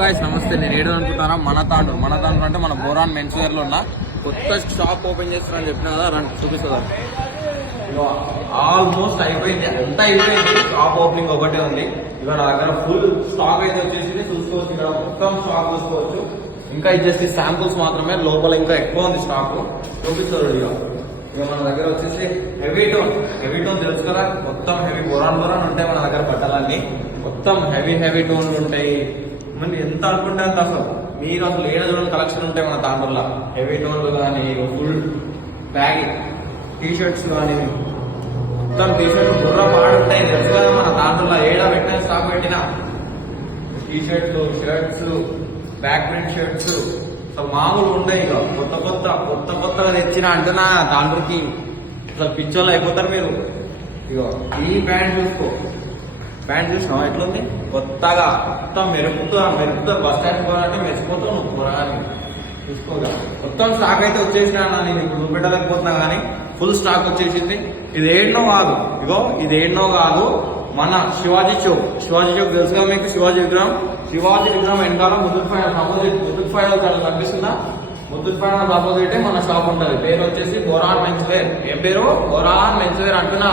Guys నమస్తే. నేను ఏడు అనుకుంటారా మన తాండ్రు అంటే మన బోరాన్ మెన్స్ వేర్ లో ఉన్న కొత్త షాప్ ఓపెన్ చేస్తారని చెప్పిన కదా, రండి చూపిస్తుందా. ఆల్మోస్ట్ అయిపోయింది, అంతా అయిపోయింది. షాప్ ఓపెనింగ్ ఒకటే ఉంది. ఇక నా దగ్గర ఫుల్ స్టాక్ అయితే వచ్చేసి చూసుకోవచ్చు. ఇక్కడ మొత్తం స్టాక్ చూసుకోవచ్చు. ఇంకా ఇచ్చేసి శాంపుల్స్ మాత్రమే, లోపల ఇంకా ఎక్కువ ఉంది స్టాక్. చూపిస్తారు ఇక మన దగ్గర వచ్చేసి హెవీ టోన్ తెలుసు కదా, మొత్తం హెవీ బొరాన్ ఉంటాయి మన దగ్గర. బట్టలన్నీ మొత్తం హెవీ టోన్లు ఉంటాయి. మరి ఎంత అనుకుంటే అంత అసలు మీరు అసలు ఏడ చూడండి కలెక్షన్ ఉంటాయి మన దాంట్లో. హెవీ టోన్లు కానీ, ఫుల్ బ్యాగ్ టీ షర్ట్స్ కానీ, మొత్తం టీ షర్ట్స్ బుర్ర పాడుంటాయి తెలుసు కదా మన దాంట్లో. ఏడా పెట్టిన స్టాక్ పెట్టినా T shirts, shirts, back print shirts అసలు మామూలు ఉంటాయి. ఇక కొత్తగా తెచ్చిన అంటే నా దాంట్లోకి అసలు పిచ్చోళ్ళు అయిపోతారు మీరు. ఇగో ఈ ప్యాంట్ చూసినావు ఎట్లుంది, కొత్తగా మొత్తం మెరుపుతారు. బస్ స్టాండ్ పోవాలంటే మెరిసిపోతావు నువ్వు పోరాని చూసుకోగా. మొత్తం స్టాక్ అయితే వచ్చేసినా, నేను ఇప్పుడు చూపెట్టలేకపోతున్నా కానీ ఫుల్ స్టాక్ వచ్చేసింది. ఇది ఏడనో కాదు, మన శివాజీ చౌక్ తెలుసుగా మీకు. శివాజీ విగ్రహం వెనకాల ముద్దుట్ ఫైనల్ కనిపిస్తుందా? ముద్దుట్ ఫైనల్ ఆపోజిట్ మన షాప్ ఉంటుంది. పేరు వచ్చేసి బొరాన్ మెన్స్ వేర్. ఏం పేరు? బొరాన్ మెన్స్ వేర్ అంటున్నా.